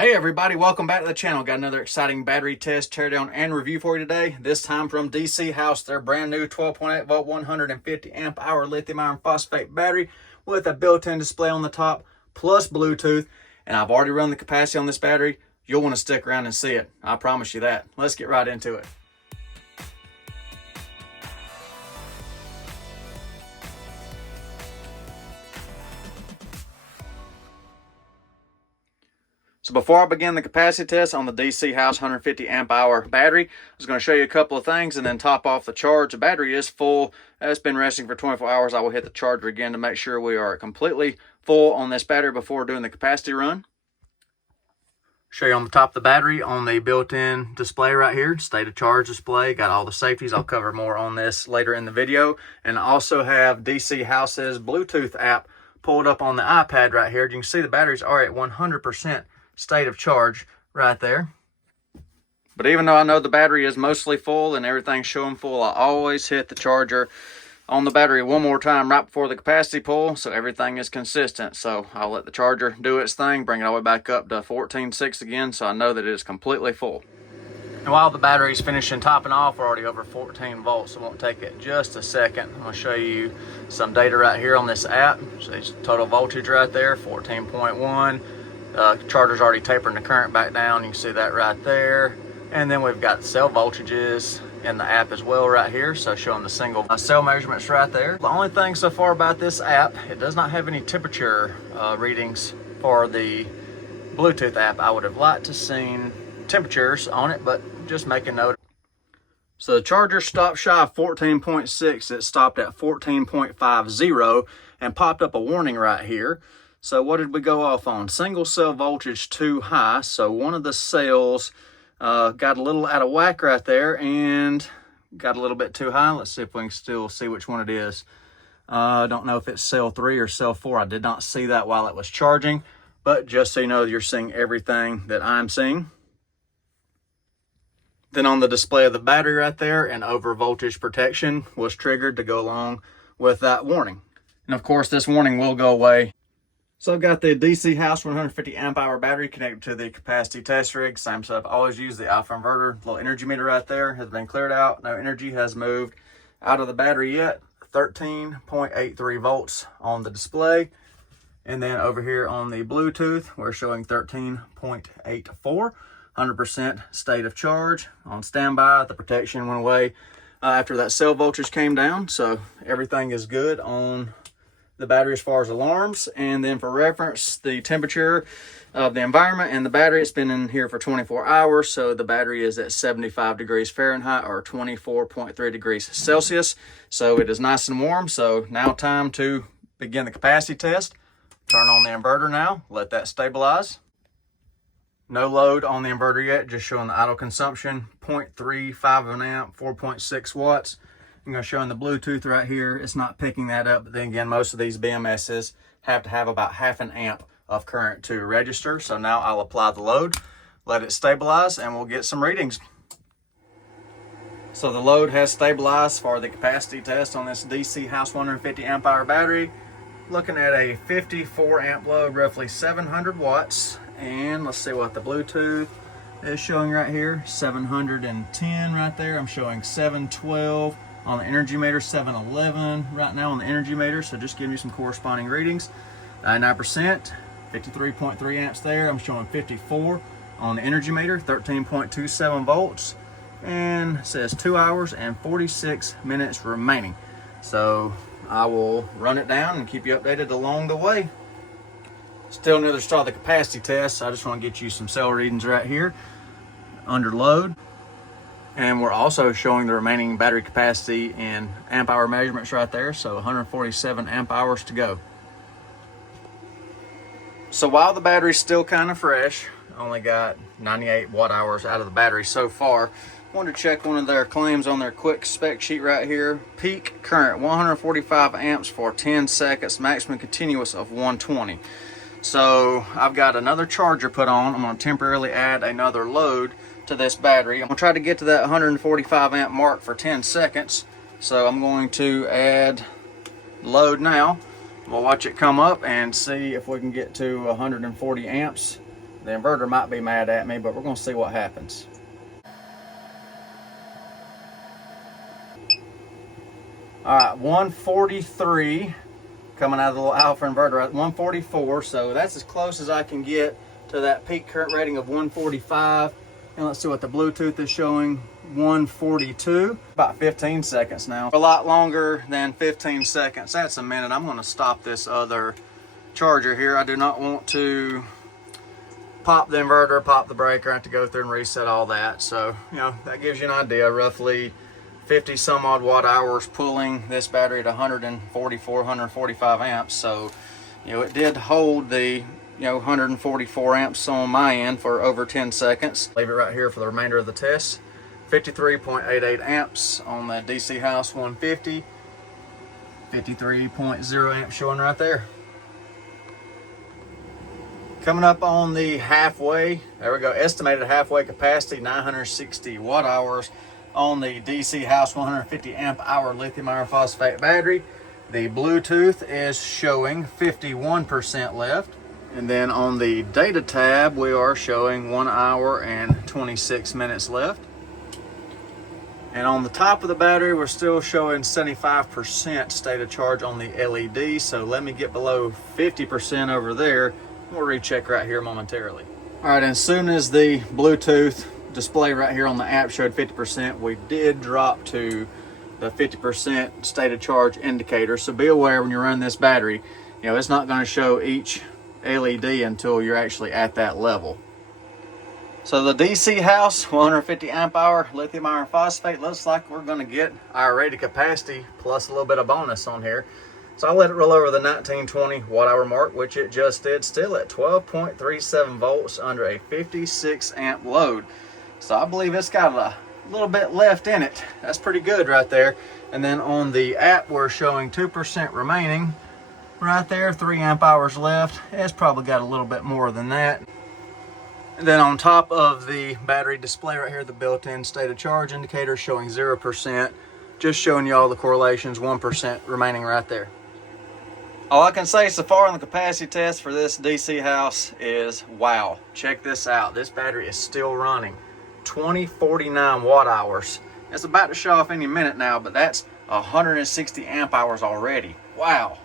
Hey everybody, welcome back to the channel. Got another exciting battery test, teardown, and review for you today. This time from DCHOUSE, their brand new 12.8 volt 150 amp hour lithium iron phosphate battery with a built-in display on the top plus Bluetooth. And I've already run the capacity on this battery. You'll want to stick around and see it. I promise you that. Let's get right into it. So before I begin the capacity test on the DCHOUSE 150 amp hour battery, I was going to show you a couple of things and then top off the charge. The battery is full. It's been resting for 24 hours. I will hit the charger again to make sure we are completely full on this battery before doing the capacity run. Show you on the top of the battery on the built-in display right here, state of charge display, got all the safeties. I'll cover more on this later in the video. And I also have DCHOUSE's Bluetooth app pulled up on the iPad right here. You can see the batteries are at 100% state of charge right there. But even though I know the battery is mostly full and everything's showing full, I always hit the charger on the battery one more time right before the capacity pull so everything is consistent. So I'll let the charger do its thing, bring it all the way back up to 14.6 again so I know that it is completely full. And while the battery's finishing topping off, we're already over 14 volts, so it won't take it just a second. I'm going to show you some data right here on this app. So it's total voltage right there, 14.1. Charger's already tapering the current back down. You can see that right there. And then we've got cell voltages in the app as well right here. So showing the single cell measurements right there. The only thing so far about this app, it does not have any temperature readings for the Bluetooth app. I would have liked to seen temperatures on it, but just make a note. So the charger stopped shy of 14.6. It stopped at 14.50 and popped up a warning right here. So what did we go off on? Single cell voltage too high. So one of the cells got a little out of whack right there and got a little bit too high. Let's see if we can still see which one it is. I don't know if it's cell 3 or cell 4. I did not see that while it was charging, but just so you know, you're seeing everything that I'm seeing. Then on the display of the battery right there, an over voltage protection was triggered to go along with that warning. And of course, this warning will go away. So I've got the DCHOUSE 150 amp hour battery connected to the capacity test rig. Same setup. Always use the alpha inverter. Little energy meter right there has been cleared out. No energy has moved out of the battery yet. 13.83 volts on the display. And then over here on the Bluetooth, we're showing 13.84. 100% state of charge. On standby, the protection went away after that cell voltage came down. So everything is good on the battery as far as alarms. And then for reference, the temperature of the environment and the battery, it's been in here for 24 hours. So the battery is at 75 degrees Fahrenheit or 24.3 degrees Celsius. So it is nice and warm. So now time to begin the capacity test. Turn on the inverter now, let that stabilize. No load on the inverter yet, just showing the idle consumption, 0.35 of an amp, 4.6 watts. I'm going to show in the Bluetooth right here. It's not picking that up. But then again, most of these BMSs have to have about half an amp of current to register. So now I'll apply the load, let it stabilize, and we'll get some readings. So the load has stabilized for the capacity test on this DCHOUSE 150 amp hour battery. Looking at a 54 amp load, roughly 700 watts. And let's see what the Bluetooth is showing right here. 710 right there. I'm showing 712. On the energy meter, 711 right now on the energy meter, so just giving you some corresponding readings. 99%, 53.3 amps there. I'm showing 54 on the energy meter, 13.27 volts, and it says 2 hours and 46 minutes remaining. So I will run it down and keep you updated along the way. Still near the start of the capacity test, so I just want to get you some cell readings right here under load. And we're also showing the remaining battery capacity in amp hour measurements right there. So 147 amp hours to go. So while the battery's still kind of fresh, only got 98 watt hours out of the battery so far, I wanted to check one of their claims on their quick spec sheet right here. Peak current 145 amps for 10 seconds, maximum continuous of 120. So I've got another charger put on. I'm going to temporarily add another load to this battery. I'm going to try to get to that 145 amp mark for 10 seconds. So I'm going to add load now. We'll watch it come up and see if we can get to 140 amps. The inverter might be mad at me, but we're gonna see what happens. All right, 143 coming out of the little alpha inverter at 144, so that's as close as I can get to that peak current rating of 145. And let's see what the Bluetooth is showing, 142. About 15 seconds now. A lot longer than 15 seconds. That's a minute. I'm gonna stop this other charger here. I do not want to pop the inverter, pop the breaker, I have to go through and reset all that. So, you know, that gives you an idea, roughly 50 some odd watt hours pulling this battery at 144, 145 amps. So, you know, it did hold the, 144 amps on my end for over 10 seconds. Leave it right here for the remainder of the test. 53.88 amps on the DCHOUSE 150. 53.0 amps showing right there. Coming up on the halfway, there we go, estimated halfway capacity, 960 watt hours on the DCHOUSE 150 amp hour lithium iron phosphate battery. The Bluetooth is showing 51% left. And then on the data tab, we are showing 1 hour and 26 minutes left. And on the top of the battery, we're still showing 75% state of charge on the LED. So let me get below 50% over there. We'll recheck right here momentarily. All right, and as soon as the Bluetooth display right here on the app showed 50%, we did drop to the 50% state of charge indicator. So be aware when you run this battery, it's not going to show each LED until you're actually at that level. So the DCHOUSE 150 amp hour lithium iron phosphate looks like we're going to get our rated capacity plus a little bit of bonus on here. So I'll let it roll over the 1920 watt hour mark, which it just did, still at 12.37 volts under a 56 amp load. So I believe it's got a little bit left in it. That's pretty good right there. And then on the app, we're showing 2% remaining right there, 3 amp hours left. It's probably got a little bit more than that. And then on top of the battery display right here, the built-in state of charge indicator showing 0%, just showing you all the correlations, 1% remaining right there. All I can say so far on the capacity test for this DCHOUSE is wow. Check this out. This battery is still running 2049 watt hours. It's about to show off any minute now, but that's 160 amp hours already. Wow.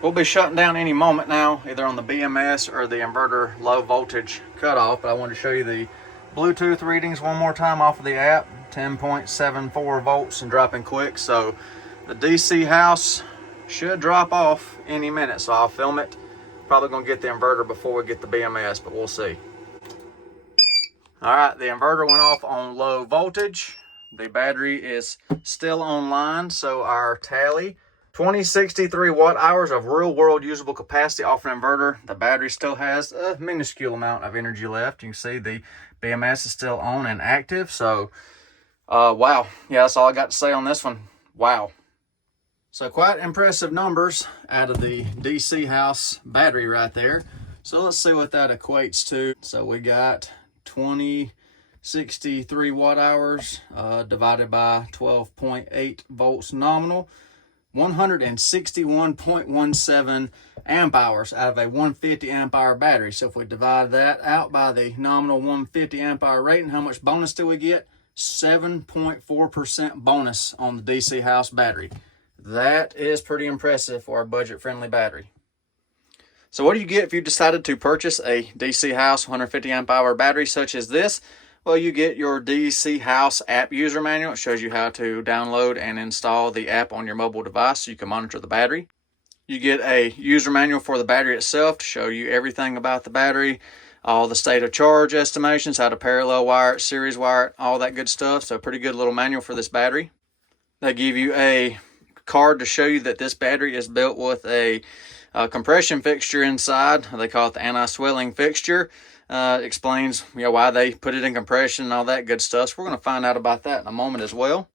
We'll be shutting down any moment now, either on the BMS or the inverter low voltage cutoff. But I wanted to show you the Bluetooth readings one more time off of the app. 10.74 volts and dropping quick. So the DCHOUSE should drop off any minute, so I'll film it. Probably gonna get the inverter before we get the BMS, but we'll see. All right, the inverter went off on low voltage. The battery is still online, so our tally, 2063 watt hours of real world usable capacity off an inverter. The battery still has a minuscule amount of energy left. You can see the BMS is still on and active. So, wow. Yeah, that's all I got to say on this one. Wow. So quite impressive numbers out of the DCHOUSE battery right there. So let's see what that equates to. So we got 2063 watt hours divided by 12.8 volts nominal. 161.17 amp hours out of a 150 amp hour battery. So if we divide that out by the nominal 150 amp hour rating, how much bonus do we get? 7.4% bonus on the DCHOUSE battery. That is pretty impressive for a budget-friendly battery. So what do you get if you decided to purchase a DCHOUSE 150 amp hour battery such as this? Well, you get your DCHOUSE app user manual. It shows you how to download and install the app on your mobile device so you can monitor the battery. You get a user manual for the battery itself to show you everything about the battery, all the state of charge estimations, how to parallel wire it, series wire it, all that good stuff. So pretty good little manual for this battery. They give you a card to show you that this battery is built with a compression fixture inside. They call it the anti-swelling fixture. Explains why they put it in compression and all that good stuff. So we're going to find out about that in a moment as well.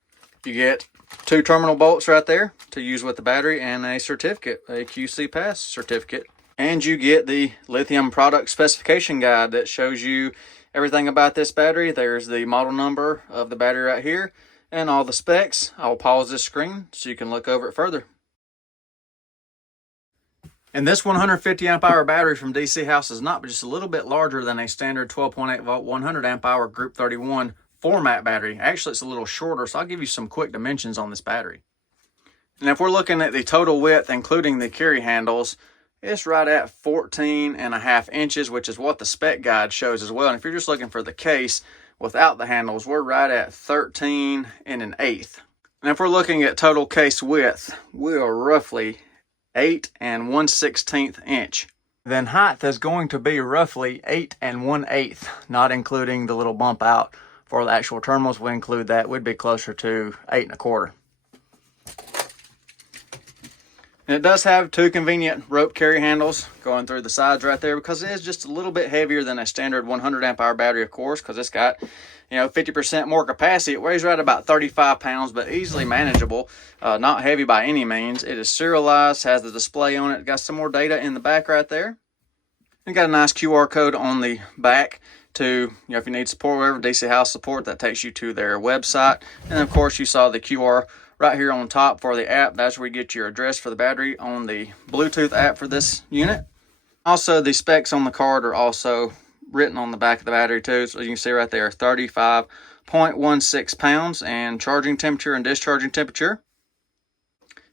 You get 2 terminal bolts right there to use with the battery and a certificate, a QC Pass certificate. And you get the Lithium product specification guide that shows you everything about this battery. There's the model number of the battery right here and all the specs. I'll pause this screen so you can look over it further. And this 150 amp hour battery from DC House is not just a little bit larger than a standard 12.8 volt 100 amp hour Group 31 format battery. Actually, it's a little shorter, so I'll give you some quick dimensions on this battery. And if we're looking at the total width, including the carry handles, it's right at 14.5 inches, which is what the spec guide shows as well. And if you're just looking for the case without the handles, we're right at 13 1/8. And if we're looking at total case width, we are roughly 8 1/16 inch. Then height is going to be roughly 8 1/8, not including the little bump out for the actual terminals. We include that, we'd be closer to 8 1/4. And it does have two convenient rope carry handles going through the sides right there, because it is just a little bit heavier than a standard 100 amp hour battery, of course, because it's got, 50% more capacity. It weighs right about 35 pounds, but easily manageable. Not heavy by any means. It is serialized, has the display on it, got some more data in the back right there. And got a nice QR code on the back to, if you need support, wherever DC House support, that takes you to their website. And of course, you saw the QR right here on top for the app. That's where you get your address for the battery on the Bluetooth app for this unit. Also, the specs on the card are also written on the back of the battery too. So you can see right there, 35.16 pounds, and charging temperature and discharging temperature.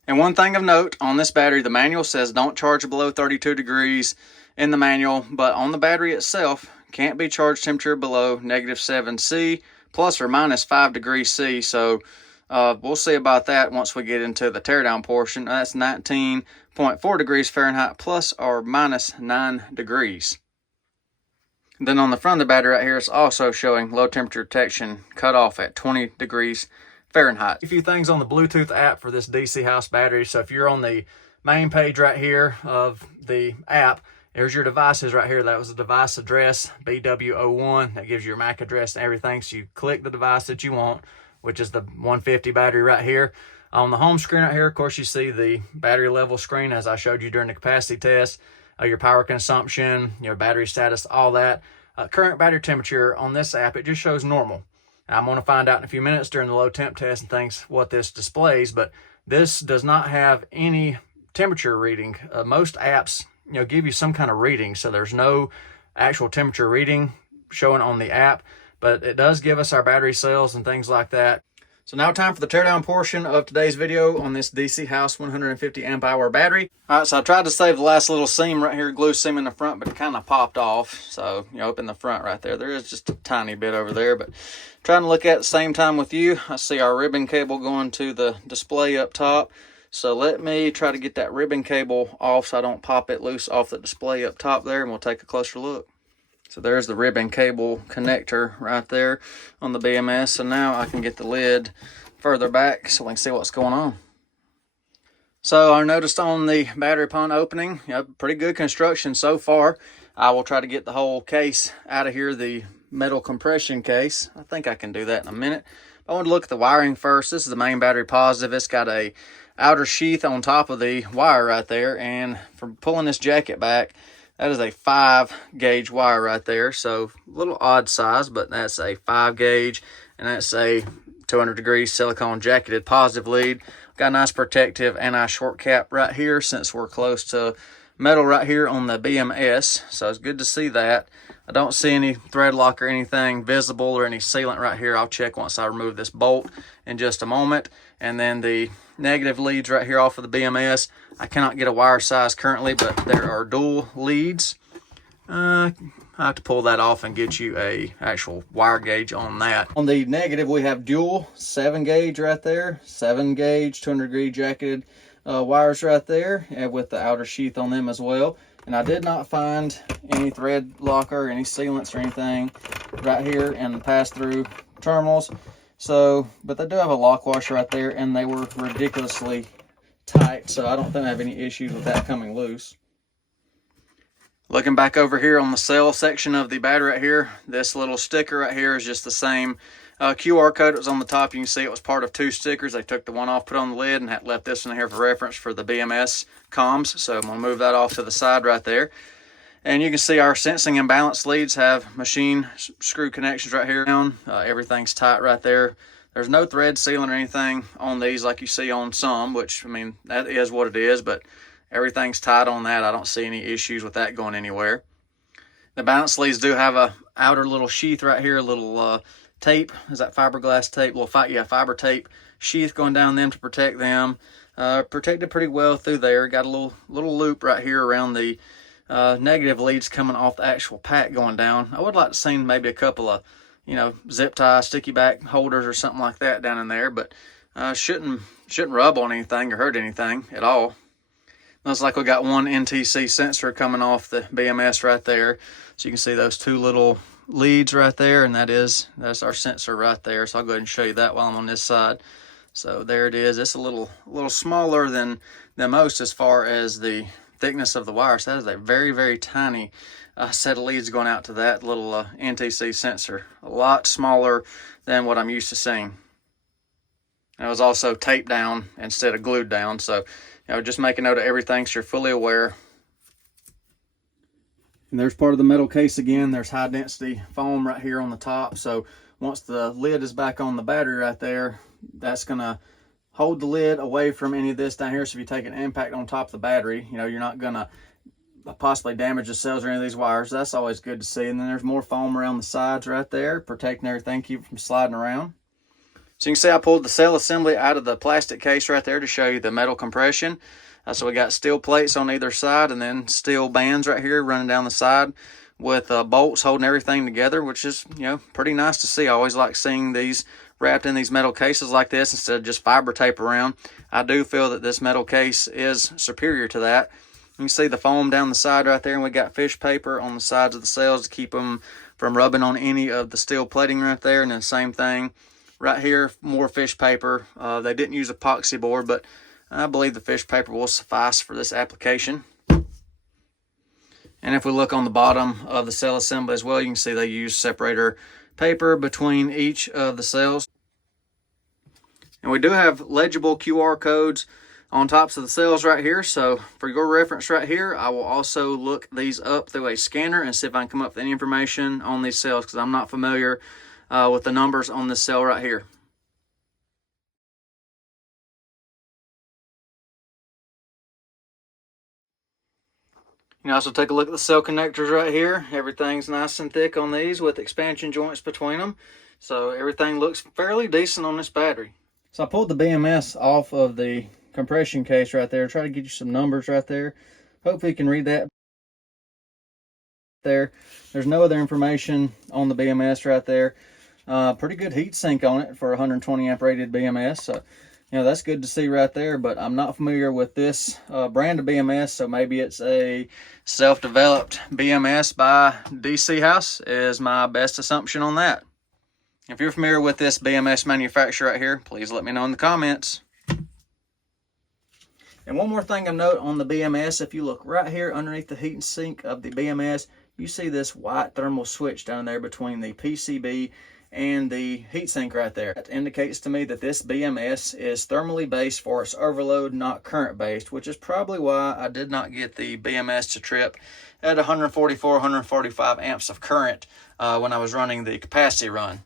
And one thing of note on this battery, the manual says don't charge below 32 degrees in the manual, but on the battery itself, can't be charged temperature below -7°C plus or minus 5 degrees C. So we'll see about that once we get into the teardown portion. That's 19.4 degrees Fahrenheit plus or minus 9 degrees. And then on the front of the battery right here, it's also showing low temperature detection cut off at 20 degrees Fahrenheit. A few things on the Bluetooth app for this DC House battery. So if you're on the main page right here of the app, there's your devices right here. That was the device address, BW01. That gives you your MAC address and everything. So you click the device that you want, which is the 150 battery right here. On the home screen right here, of course, you see the battery level screen as I showed you during the capacity test, your power consumption, your battery status, all that. Current battery temperature on this app, it just shows normal. I'm going to find out in a few minutes during the low temp test and things what this displays, but this does not have any temperature reading. Most apps, give you some kind of reading, so there's no actual temperature reading showing on the app, but it does give us our battery cells and things like that. So now time for the teardown portion of today's video on this DC House 150 amp hour battery. All right, so I tried to save the last little seam right here, glue seam in the front, but it kind of popped off. So, up in the front right there, there is just a tiny bit over there, but trying to look at the same time with you. I see our ribbon cable going to the display up top. So let me try to get that ribbon cable off so I don't pop it loose off the display up top there, and we'll take a closer look. So there's the ribbon cable connector right there on the BMS. So now I can get the lid further back so we can see what's going on. So I noticed on the battery upon opening, pretty good construction so far. I will try to get the whole case out of here, the metal compression case. I think I can do that in a minute. I want to look at the wiring first. This is the main battery positive. It's got a outer sheath on top of the wire right there. And from pulling this jacket back, that is a 5 gauge wire right there. So a little odd size, but that's a 5 gauge, and that's a 200 degrees silicone jacketed positive lead. Got a nice protective anti-short cap right here since we're close to metal right here on the BMS. So it's good to see that. I don't see any thread lock or anything visible or any sealant right here. I'll check once I remove this bolt in just a moment. And then the negative leads right here off of the BMS. I cannot get a wire size currently, but there are dual leads. I have to pull that off and get you a actual wire gauge on that. On the negative, we have dual 7 gauge right there, 7 gauge 200 degree jacketed wires right there, and with the outer sheath on them as well. And I did not find any thread locker, any sealants or anything right here in the pass-through terminals. So, but they do have a lock washer right there, and they were ridiculously tight, so I don't think I have any issues with that coming loose. Looking back over here on the cell section of the battery right here, this little sticker right here is just the same QR code. It was on the top. You can see it was part of 2 stickers. They took the one off, put on the lid, and left this one here for reference for the BMS comms. So I'm going to move that off to the side right there. And you can see our sensing and balance leads have machine screw connections right here. Everything's tight right there. There's no thread sealing or anything on these like you see on some, which, I mean, that is what it is, but everything's tight on that. I don't see any issues with that going anywhere. The balance leads do have a outer little sheath right here, a little tape. Is that fiberglass tape? Fiber tape sheath going down them to protect them. Protected pretty well through there. Got a little loop right here around the negative leads coming off the actual pack going down. I would like to see maybe a couple of, zip tie, sticky back holders or something like that down in there, but shouldn't rub on anything or hurt anything at all. Looks like we got one NTC sensor coming off the BMS right there. So you can see those two little leads right there, and that's our sensor right there. So I'll go ahead and show you that while I'm on this side. So there it is. It's a little smaller than most as far as the thickness of the wire. So that is a very, very tiny set of leads going out to that little NTC sensor. A lot smaller than what I'm used to seeing. And it was also taped down instead of glued down. So just make a note of everything so you're fully aware. And there's part of the metal case again. There's high density foam right here on the top. So once the lid is back on the battery right there, that's gonna hold the lid away from any of this down here. So if you take an impact on top of the battery, you're not gonna possibly damage the cells or any of these wires. That's always good to see. And then there's more foam around the sides right there, protecting everything, keep it from sliding around. So you can see I pulled the cell assembly out of the plastic case right there to show you the metal compression. So we got steel plates on either side and then steel bands right here running down the side with bolts holding everything together, which is, pretty nice to see. I always like seeing these wrapped in these metal cases like this instead of just fiber tape around. I do feel that this metal case is superior to that. You can see the foam down the side right there, and we got fish paper on the sides of the cells to keep them from rubbing on any of the steel plating right there. And then same thing right here, more fish paper. They didn't use epoxy board, but I believe the fish paper will suffice for this application. And if we look on the bottom of the cell assembly as well, you can see they use separator paper between each of the cells. And we do have legible QR codes on tops of the cells right here. So for your reference right here, I will also look these up through a scanner and see if I can come up with any information on these cells, because I'm not familiar with the numbers on this cell right here. You can also take a look at the cell connectors right here. Everything's nice and thick on these with expansion joints between them. So everything looks fairly decent on this battery. So I pulled the BMS off of the compression case right there. Try to get you some numbers right there. Hopefully you can read that there. There's no other information on the BMS right there. Pretty good heat sink on it for 120 amp rated BMS. So that's good to see right there, but I'm not familiar with this brand of BMS, so maybe it's a self-developed BMS by DCHOUSE is my best assumption on that. If you're familiar with this BMS manufacturer right here, please let me know in the comments. And one more thing I note on the BMS, if you look right here underneath the heat sink of the BMS, you see this white thermal switch down there between the PCB and the heatsink right there. That indicates to me that this BMS is thermally based for its overload, not current based, which is probably why I did not get the BMS to trip at 144, 145 amps of current when I was running the capacity run.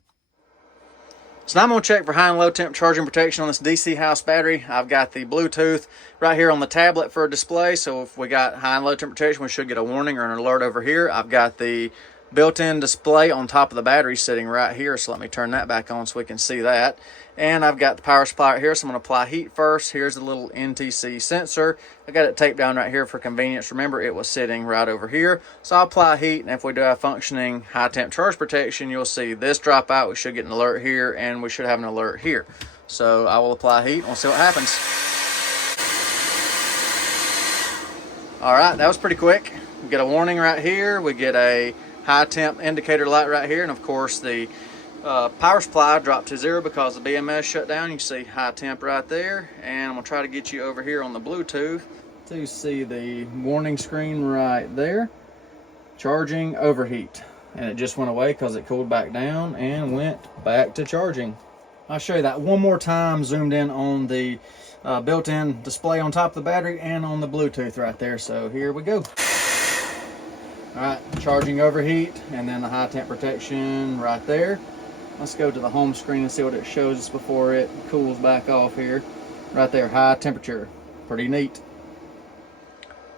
So now I'm going to check for high and low temp charging protection on this DCHOUSE battery. I've got the Bluetooth right here on the tablet for a display, so if we got high and low temp protection, we should get a warning or an alert over here. I've got the built-in display on top of the battery sitting right here, so let me turn that back on so we can see that. And I've got the power supply right here, so I'm going to apply heat first. Here's the little NTC sensor. I got it taped down right here for convenience. Remember, it was sitting right over here. So I'll apply heat, and if we do have functioning high temp charge protection, you'll see this drop out. We should get an alert here, and we should have an alert here. So I will apply heat, and we'll see what happens. All right, that was pretty quick. We get a warning right here. We get a high temp indicator light right here, and of course the power supply dropped to 0 because the BMS shut down. You can see high temp right there, and I'm gonna try to get you over here on the Bluetooth to see the warning screen right there. Charging overheat, and it just went away because it cooled back down and went back to charging. I'll show you that one more time, zoomed in on the built-in display on top of the battery and on the Bluetooth right there. So here we go. All right, charging overheat, and then the high temp protection right there. Let's go to the home screen and see what it shows us before it cools back off here. Right there, high temperature. Pretty neat.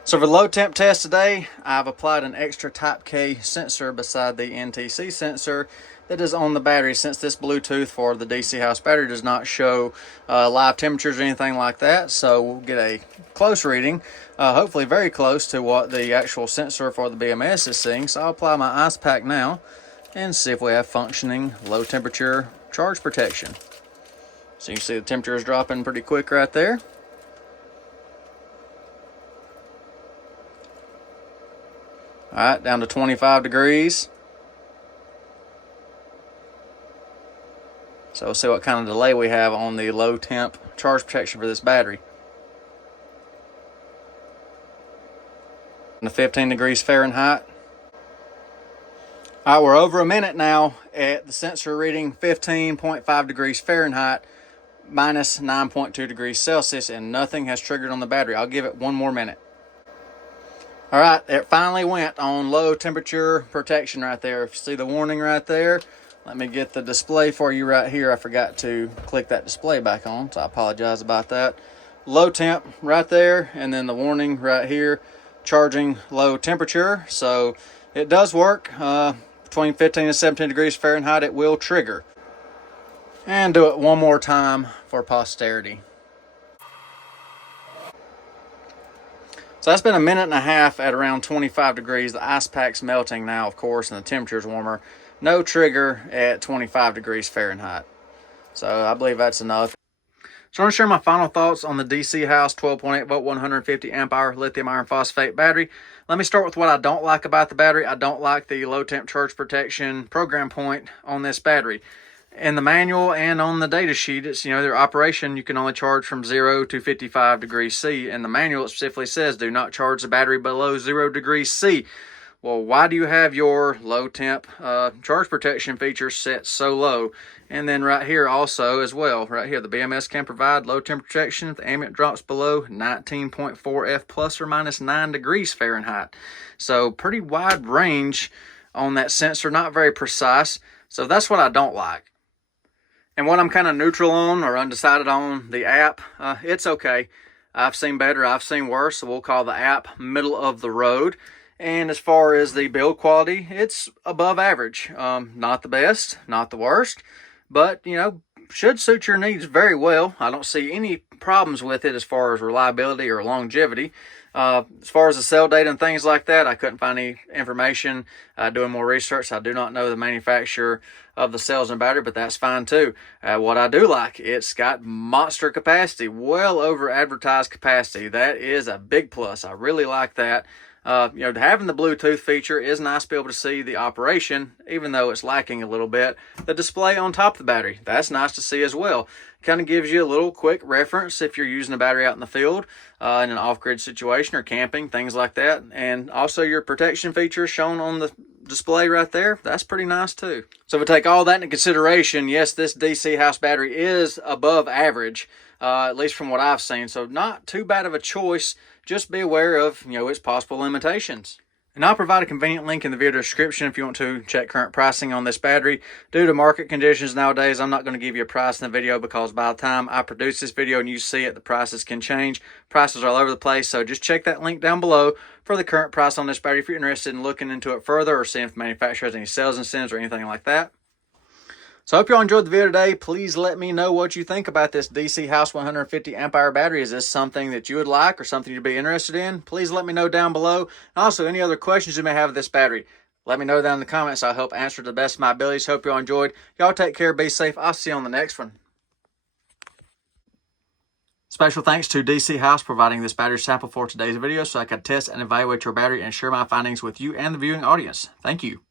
So for the low temp test today, I've applied an extra Type K sensor beside the NTC sensor that is on the battery, since this Bluetooth for the DCHOUSE battery does not show live temperatures or anything like that. So we'll get a close reading, hopefully very close to what the actual sensor for the BMS is seeing. So I'll apply my ice pack now and see if we have functioning low temperature charge protection. So you can see the temperature is dropping pretty quick right there. All right, down to 25 degrees. So we'll see what kind of delay we have on the low temp charge protection for this battery. And 15 degrees Fahrenheit. All right, we're over a minute now at the sensor reading 15.5 degrees Fahrenheit, minus 9.2 degrees Celsius, and nothing has triggered on the battery. I'll give it one more minute. All right, it finally went on low temperature protection right there. If you see the warning right there, let me get the display for you right here. I forgot to click that display back on, so I apologize about that. Low temp right there, and then the warning right here, charging low temperature. So it does work. Between 15 and 17 degrees Fahrenheit, it will trigger. And do it one more time for posterity. So that's been a minute and a half at around 25 degrees. The ice pack's melting now, of course, and the temperature's warmer. No trigger at 25 degrees Fahrenheit. So I believe that's enough. So I want to share my final thoughts on the DCHOUSE 12.8 volt 150 amp hour lithium iron phosphate battery. Let me start with what I don't like about the battery. I don't like the low temp charge protection program point on this battery. In the manual and on the data sheet, it's, their operation, you can only charge from 0 to 55 degrees C. In the manual, it specifically says, do not charge the battery below 0 degrees C. Well, why do you have your low temp charge protection feature set so low? And then right here also as well, right here, the BMS can provide low temp protection if the ambient drops below 19.4 F plus or minus 9 degrees Fahrenheit. So pretty wide range on that sensor, not very precise. So that's what I don't like. And what I'm kind of neutral on or undecided on, the app, it's okay. I've seen better, I've seen worse, so we'll call the app middle of the road. And as far as the build quality, it's above average. Not the best, not the worst, but, should suit your needs very well. I don't see any problems with it as far as reliability or longevity. As far as the sell date and things like that, I couldn't find any information. Doing more research, I do not know the manufacturer of the cells and battery, but that's fine too. What I do like, it's got monster capacity, well over advertised capacity. That is a big plus. I really like that. Having the Bluetooth feature is nice to be able to see the operation, even though it's lacking a little bit. The display on top of the battery, that's nice to see as well. Kind of gives you a little quick reference if you're using a battery out in the field, in an off-grid situation or camping, things like that. And also your protection feature shown on the display right there, that's pretty nice too. So if we take all that into consideration, yes, this DCHOUSE battery is above average, at least from what I've seen. So not too bad of a choice. Just be aware of, its possible limitations. And I'll provide a convenient link in the video description if you want to check current pricing on this battery. Due to market conditions nowadays, I'm not going to give you a price in the video because by the time I produce this video and you see it, the prices can change. Prices are all over the place, so just check that link down below for the current price on this battery if you're interested in looking into it further or seeing if the manufacturer has any sales incentives or anything like that. So I hope you all enjoyed the video today. Please let me know what you think about this DCHOUSE 150 amp hour battery. Is this something that you would like or something you'd be interested in? Please let me know down below. And also, any other questions you may have of this battery, let me know down in the comments. I'll help answer to the best of my abilities. Hope you all enjoyed. Y'all take care. Be safe. I'll see you on the next one. Special thanks to DCHOUSE providing this battery sample for today's video so I could test and evaluate your battery and share my findings with you and the viewing audience. Thank you.